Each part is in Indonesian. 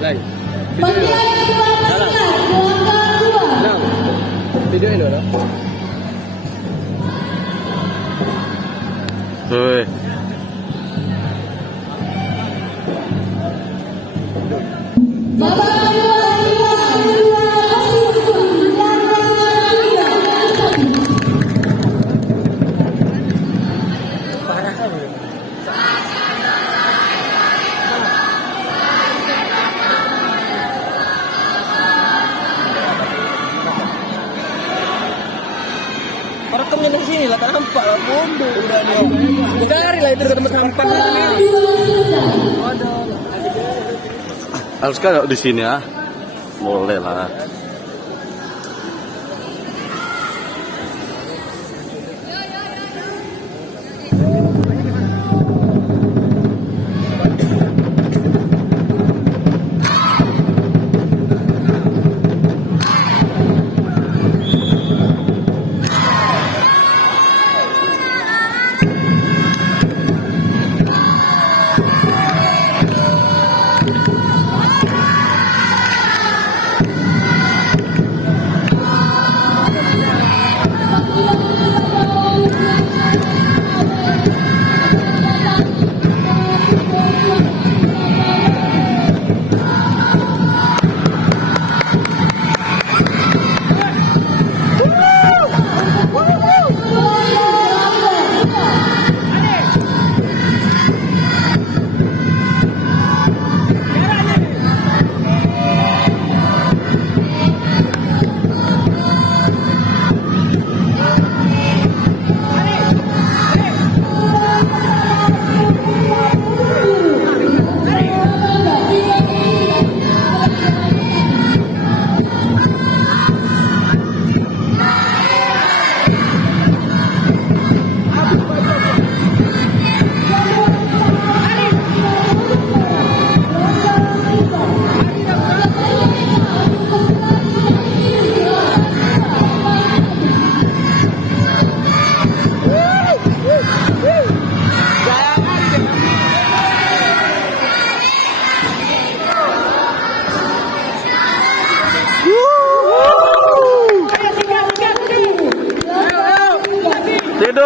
Live. Video ini loh. Woi. Rekam di sini lah, tak nampak lah, bodoh udah nih. Cari lah itu tempat sampah. Harus kan di sini ya? Boleh lah.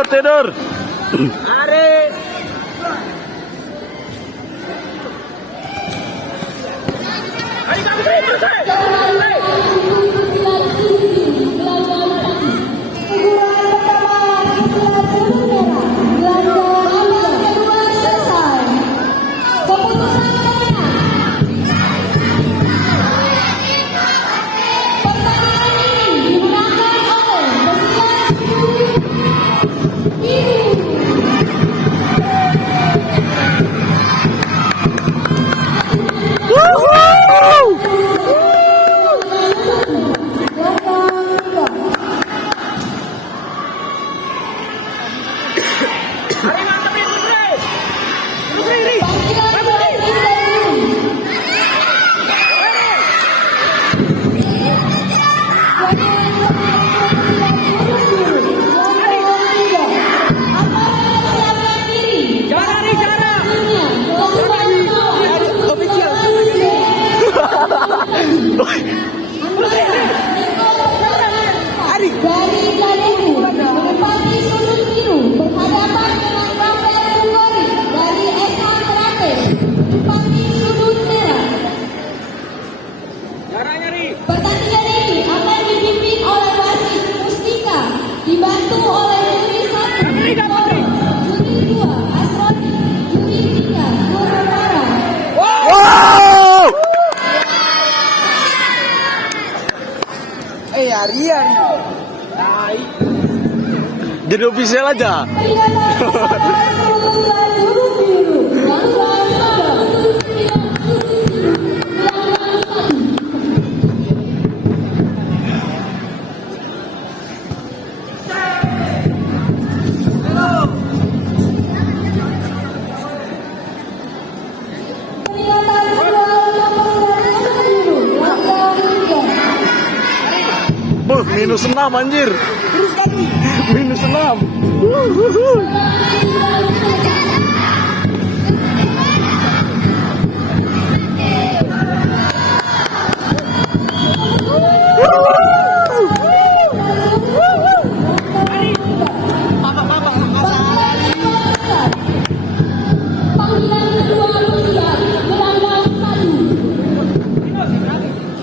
Tidur. Pertandingan ini akan dipimpin oleh wasit Mustika, dibantu oleh juri 1 Toro, juri 2 Asroni, juri 3 Gurutara. Wow! Ari. Jadi official aja. -6 anjir. Terus -6.